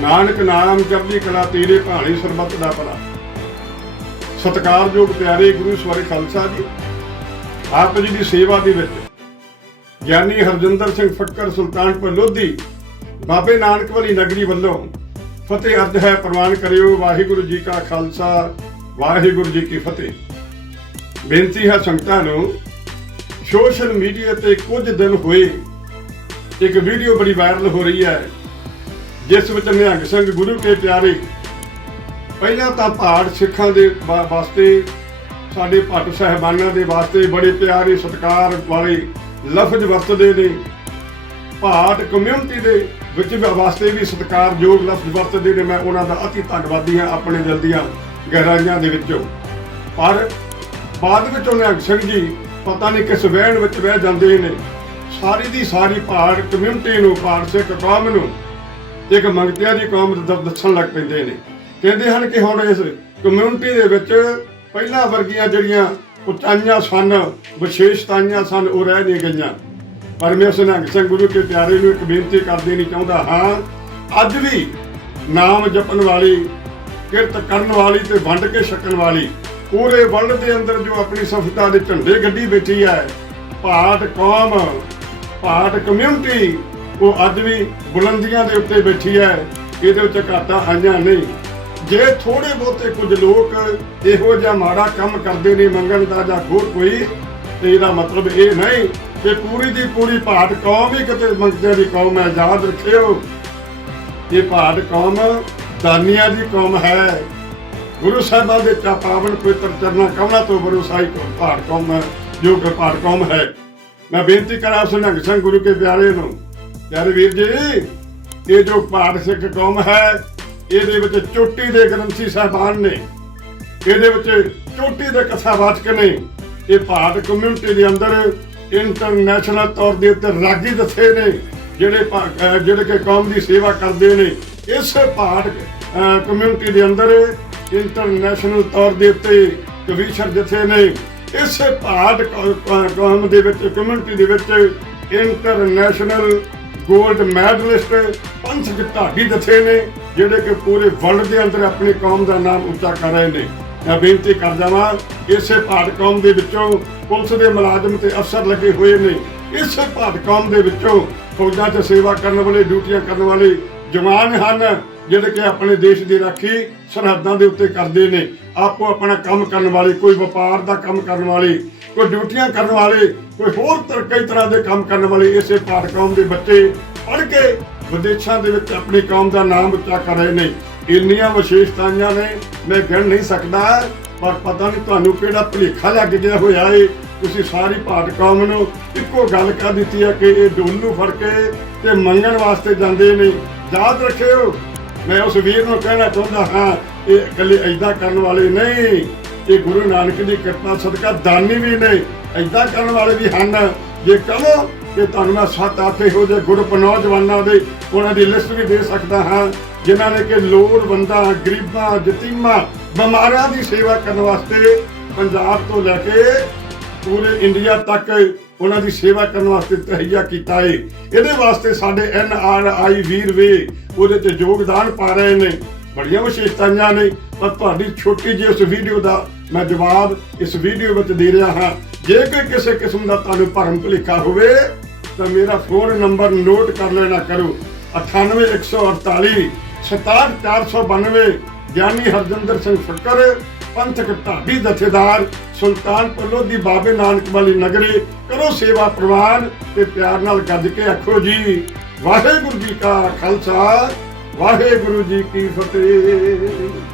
ਨਾਨਕ ਨਾਮ ਚੜ੍ਹਦੀ ਕਲਾ ਤੇਰੇ ਭਾਣੇ ਸਰਬੱਤ ਦਾ ਭਲਾ। ਸਤਿਕਾਰਯੋਗ ਪਿਆਰੇ ਗੁਰੂ ਸਵਾਰੇ ਖਾਲਸਾ ਜੀ, ਆਪ ਜੀ ਦੀ ਸੇਵਾ ਦੇ ਵਿੱਚ ਗਿਆਨੀ ਹਰਜਿੰਦਰ ਸਿੰਘ ਫੱਕਰ ਸੁਲਤਾਨਪੁਰ ਲੋਧੀ, ਬਾਬੇ ਨਾਨਕ ਵਾਲੀ ਨਗਰੀ ਵੱਲੋਂ ਫਤਿਹ ਅਰਜ ਹੈ ਪ੍ਰਵਾਨ ਕਰਿਓ। ਵਾਹਿਗੁਰੂ ਜੀ ਕਾ ਖਾਲਸਾ, ਵਾਹਿਗੁਰੂ ਜੀ ਕੀ ਫਤਿਹ। ਬੇਨਤੀ ਹੈ ਸੰਗਤਾਂ ਨੂੰ, ਸੋਸ਼ਲ ਮੀਡੀਆ ਤੇ ਕੁਝ ਦਿਨ ਹੋਏ ਇੱਕ ਵੀਡੀਓ ਬੜੀ ਵਾਇਰਲ ਹੋ ਰਹੀ ਹੈ। ਜਿਸ ਵਿੱਚ ਨਿਹੰਗ ਸਿੰਘ ਗੁਰੂ ਕੇ ਪਿਆਰੇ, ਪਹਿਲਾਂ ਤਾਂ ਪਹਾੜ ਸਿੱਖਾਂ ਦੇ ਵਾ- ਵਾਸਤੇ, ਸਾਡੇ ਭੱਟ ਸਾਹਿਬਾਨਾਂ ਦੇ ਵਾਸਤੇ ਬੜੇ ਪਿਆਰੇ ਸਤਿਕਾਰ ਵਾਲੇ ਲਫ਼ਜ਼ ਵਰਤਦੇ ਨੇ। ਭਾਟ ਕਮਿਊਨਿਟੀ ਦੇ ਵਿੱਚ ਵਾਸਤੇ ਵੀ ਸਤਿਕਾਰਯੋਗ ਲਫ਼ਜ਼ ਵਰਤਦੇ ਨੇ। ਮੈਂ ਉਹਨਾਂ ਦਾ ਅਤੀ ਧੰਨਵਾਦੀ ਹਾਂ ਆਪਣੇ ਦਿਲ ਦੀਆਂ ਗਹਿਰਾਈਆਂ ਦੇ ਵਿੱਚੋਂ। ਪਰ ਬਾਅਦ ਵਿੱਚ ਉਹਨੇ ਨਿਹੰਗ ਸਿੰਘ ਜੀ ਪਤਾ ਨਹੀਂ ਕਿਸ ਵਹਿਣ ਵਿੱਚ ਵਹਿ ਜਾਂਦੇ ਨੇ। ਸਾਰੀ ਦੀ ਸਾਰੀ ਭਾਟ ਕਮਿਊਨਿਟੀ ਨੂੰ ਭਾਟ ਸਿੱਖ ਕੌਮ ਨੂੰ ਇੱਕ ਮੰਗਤਿਆਂ ਦੀ ਕੌਮ ਦੱਸਣ ਲੱਗ ਪੈਂਦੇ ਨੇ। ਕਹਿੰਦੇ ਹਨ ਕਿ ਹੁਣ ਇਸ ਕਮਿਊਨਿਟੀ ਦੇ ਵਿੱਚ ਪਹਿਲਾਂ ਵਰਗੀਆਂ ਜਿਹੜੀਆਂ ਉਚਾਈਆਂ ਸਨ, ਵਿਸ਼ੇਸ਼ਤਾਈਆਂ ਸਨ, ਉਹ ਰਹਿ ਨਹੀਂ ਗਈਆਂ। ਪਰ ਮੈਂ ਉਸ ਸਿੰਘ ਗੁਰੂ ਕੇ ਪਿਆਰੇ ਨੂੰ ਇੱਕ ਬੇਨਤੀ ਕਰ ਦੇਣੀ ਚਾਹੁੰਦਾ ਹਾਂ, ਅੱਜ ਵੀ ਨਾਮ ਜਪਣ ਵਾਲੀ, ਕਿਰਤ ਕਰਨ ਵਾਲੀ ਤੇ ਵੰਡ ਕੇ ਛਕਣ ਵਾਲੀ, ਪੂਰੇ ਵਰਲਡ ਦੇ ਅੰਦਰ ਜੋ ਆਪਣੀ ਸਫਲਤਾ ਦੇ ਝੰਡੇ ਗੱਡੀ ਬੈਠੀ ਹੈ ਭਾਟ ਕੌਮ ਭਾਟ ਕਮਿਊਨਿਟੀ ਉਹ ਅੱਜ ਵੀ ਬੁਲੰਦੀਆਂ ਦੇ ਉੱਤੇ ਬੈਠੀ ਹੈ। ਇਹਦੇ ਵਿੱਚ ਘਾਟਾ ਆਈਆਂ ਨਹੀਂ। ਜੇ ਥੋੜੇ ਬਹੁਤੇ ਕੁਝ ਲੋਕ ਇਹੋ ਜਿਹਾ ਮਾੜਾ ਕੰਮ ਕਰਦੇ ਨੇ, ਮੰਗਣ ਦਾ ਜਾਂ ਹੋਰ ਕੋਈ, ਤੇ ਇਹਦਾ ਮਤਲਬ ਇਹ ਨਹੀਂ ਕਿ ਪੂਰੀ ਦੀ ਪੂਰੀ ਭਾਟ ਕੌਮ ਹੀ ਕਿਤੇ ਮੰਗਦਿਆਂ ਦੀ ਕੌਮ ਹੈ। ਯਾਦ ਰੱਖਿਓ, ਇਹ ਭਾਟ ਕੌਮ ਦਾਨੀਆਂ ਦੀ ਕੌਮ ਹੈ। ਗੁਰੂ ਸਾਹਿਬਾਂ ਦੇ ਚਾ ਪਾਵਨ ਪਵਿੱਤਰ ਚਰਨਾਂ ਕਮਲਾਂ ਤੋਂ ਗੁਰੂ ਸਾਹਿਬ ਭਾਟ ਕੌਮ ਹੈ ਜੋ ਕਿ ਭਾਟ ਕੌਮ ਹੈ। ਮੈਂ ਬੇਨਤੀ ਕਰਾਂ ਉਸ ਨਿਹੰਗ ਸਿੰਘ ਗੁਰੂ ਕੇ ਪਿਆਰੇ ਨੂੰ ਯਾਰ ਵੀਰ ਜੀ, ਇਹ ਜੋ ਭਾਟ ਸਿੱਖ ਕੌਮ ਹੈ, ਇਹਦੇ ਵਿੱਚ ਚੋਟੀ ਦੇ ਗ੍ਰੰਥੀ ਸਾਹਿਬਾਨ ਨੇ, ਇਹਦੇ ਵਿੱਚ ਚੋਟੀ ਦੇ ਕਥਾਵਾਚਕ ਨੇ, ਇਹ ਭਾਰਤ ਕਮਿਊਨਿਟੀ ਦੇ ਅੰਦਰ ਇੰਟਰਨੈਸ਼ਨਲ ਤੌਰ ਦੇ ਉੱਤੇ ਰਾਗੀ ਦੱਸੇ ਨੇ, ਜਿਹੜੇ ਜਿਹੜੇ ਕਿ ਕੌਮ ਦੀ ਸੇਵਾ ਕਰਦੇ ਨੇ, ਇਸ ਭਾਰਤ ਕਮਿਊਨਿਟੀ ਦੇ ਅੰਦਰ ਇੰਟਰਨੈਸ਼ਨਲ ਤੌਰ ਦੇ ਉੱਤੇ ਕਵੀਸ਼ਰ ਜਥੇ ਨੇ, ਇਸ ਭਾਰਤ ਕੌਮ ਦੇ ਵਿੱਚ ਕਮਿਊਨਿਟੀ ਦੇ ਵਿੱਚ ਇੰਟਰਨੈਸ਼ਨਲ 골ਡ ਮੈਡਲਿਸਟ ਪੰਥਕ ਢਾਡੀ ਦਥੇ ਨੇ, ਜਿਹੜੇ ਕਿ ਪੂਰੇ ਵਰਲਡ ਦੇ ਅੰਦਰ ਆਪਣੀ ਕੌਮ ਦਾ ਨਾਮ ਉੱਚਾ ਕਰ ਰਹੇ ਨੇ। ਮੈਂ ਬੇਨਤੀ ਕਰਦਾ ਵਾਂ, ਇਸੇ ਭਾਰਤ ਕੌਮ ਦੇ ਵਿੱਚੋਂ ਪੁਲਿਸ ਦੇ ਮੁਲਾਜ਼ਮ ਤੇ ਅਫਸਰ ਲੱਗੇ ਹੋਏ ਨੇ। ਇਸੇ ਭਾਰਤ ਕੌਮ ਦੇ ਵਿੱਚੋਂ ਫੌਜਾਂ 'ਚ ਸੇਵਾ ਕਰਨ ਵਾਲੇ, ਡਿਊਟੀਆਂ ਕਰਨ ਵਾਲੇ ਜਵਾਨ ਹਨ। ਜਿਹੜੇ ਕਿ ਆਪਣੇ ਦੇਸ਼ ਦੀ ਰਾਖੀ ਸਰਹੱਦਾਂ ਦੇ ਉੱਤੇ ਕਰਦੇ ਨੇ। ਆਪੋ ਆਪਣਾ ਕੰਮ ਕਰਨ ਵਾਲੇ, ਕੋਈ ਵਪਾਰ ਦਾ ਕੰਮ ਕਰਨ ਵਾਲੇ, ਕੋਈ ਡਿਊਟੀਆਂ ਕਰਨ ਵਾਲੇ, ਕੋਈ ਹੋਰ ਤਰ ਤਰ੍ਹਾਂ ਦੇ ਕੰਮ ਕਰਨ ਵਾਲੇ ਇਸੇ ਭਾਰਤ ਦੇ ਬੱਚੇ ਪੜ੍ਹ ਕੇ ਵਿਦੇਸ਼ਾਂ ਦੇ ਵਿੱਚ ਆਪਣੀ ਕੌਮ ਦਾ ਨਾਮ ਉੱਚਾ ਕਰ ਰਹੇ ਨੇ। ਇੰਨੀਆਂ ਵਿਸ਼ੇਸ਼ਤਾਵਾਂ ਨੇ, ਮੈਂ ਗਿਣ ਨਹੀਂ ਸਕਦਾ, ਪਰ ਪਤਾ ਨਹੀਂ ਤੁਹਾਨੂੰ ਕਿਹੜਾ ਭੁਲੇਖਾ ਲੱਗ ਗਿਆ ਹੋਇਆ ਏ। ਤੁਸੀਂ ਸਾਰੀ ਭਾਰਤ ਕੌਮ ਨੂੰ ਇੱਕੋ ਗੱਲ ਕਰ ਦਿੱਤੀ ਹੈ ਕਿ ਇਹ ਡੋਲੂ ਫੜ ਕੇ ਤੇ ਮੰਗਣ ਵਾਸਤੇ ਜਾਂਦੇ ਨੇ। ਯਾਦ ਰੱਖਿਓ ਮੈਂ ਉਸ ਵੀਰ ਨੂੰ ਕਹਿਣਾ ਚਾਹੁੰਦਾ ਹਾਂ, ਇਹ ਇਕੱਲੇ ਐਦਾਂ ਕਰਨ ਵਾਲੇ ਨਹੀਂ, ਇਹ ਗੁਰੂ ਨਾਨਕ ਦੀ ਕਿਰਪਾ, ਸਦਕਾ ਦਾਨੀ ਵੀ ਨੇ ਐਦਾਂ ਕਰਨ ਵਾਲੇ ਵੀ ਹਨ। ਜੇ ਕਹੋ ਕਿ ਤੁਹਾਨੂੰ ਮੈਂ ਸੱਤ ਅੱਠ ਇਹੋ ਜਿਹੇ ਗੁਰਪ ਨੌਜਵਾਨਾਂ ਦੇ ਉਹਨਾਂ ਦੀ ਲਿਸਟ ਵੀ ਦੇ ਸਕਦਾ ਹਾਂ, ਜਿਨ੍ਹਾਂ ਨੇ ਕਿ ਲੋੜਵੰਦਾਂ, ਗਰੀਬਾਂ ਯਤੀਮਾਂ ਬਿਮਾਰਾਂ ਦੀ ਸੇਵਾ ਕਰਨ ਵਾਸਤੇ ਪੰਜਾਬ ਤੋਂ ਲੈ ਕੇ ਪੂਰੇ ਇੰਡੀਆ ਤੱਕ ਉਹਨਾਂ ਦੀ ਸੇਵਾ ਕਰਨ ਵਾਸਤੇ ਤਹਈਆ ਕੀਤਾ ਏ। ਇਹਦੇ ਵਾਸਤੇ ਸਾਡੇ ਐਨ ਆਰ ਆਈ ਵੀਰ ਵੇ ਉਹਦੇ ਤੇ ਯੋਗਦਾਨ ਪਾ ਰਹੇ ਨੇ। ਬੜੀਆਂ ਵਿਸ਼ੇਸ਼ਤਾਵਾਂ ਨੇ। ਪਰ ਤੁਹਾਡੀ ਛੋਟੀ ਜਿਹੀ ਉਸ ਵੀਡੀਓ ਦਾ ਮੈਂ ਜਵਾਬ ਇਸ ਵੀਡੀਓ ਵਿੱਚ ਦੇ ਰਿਹਾ ਹਾਂ। ਜੇ ਕੋਈ ਕਿਸੇ ਕਿਸਮ ਦਾ ਤੁਹਾਨੂੰ ਭਰਮ ਭੁਲੇਖਾ ਹੋਵੇ, ਤਾਂ ਮੇਰਾ ਫੋਨ ਨੰਬਰ ਨੋਟ ਕਰ ਲੈਣਾ ਕਰੋ। 98148 67492 ਗਿਆਨੀ ਹਰਜਿੰਦਰ ਸਿੰਘ ਫੱਕਰ ਪੰਥਕ ਢਾਡੀ ਜਥੇਦਾਰ ਸੁਲਤਾਨਪੁਰ ਲੋਧੀ ਬਾਬੇ ਨਾਨਕ ਵਾਲੀ ਨਗਰੀ, ਕਰੋ ਸੇਵਾ ਪ੍ਰਵਾਨ ਤੇ ਪਿਆਰ ਨਾਲ ਗੱਜ ਕੇ ਆਖੋ ਜੀ, ਵਾਹਿਗੁਰੂ ਜੀ ਕਾ ਖਾਲਸਾ, ਵਾਹਿਗੁਰੂ ਜੀ ਕੀ ਫਤਿਹ।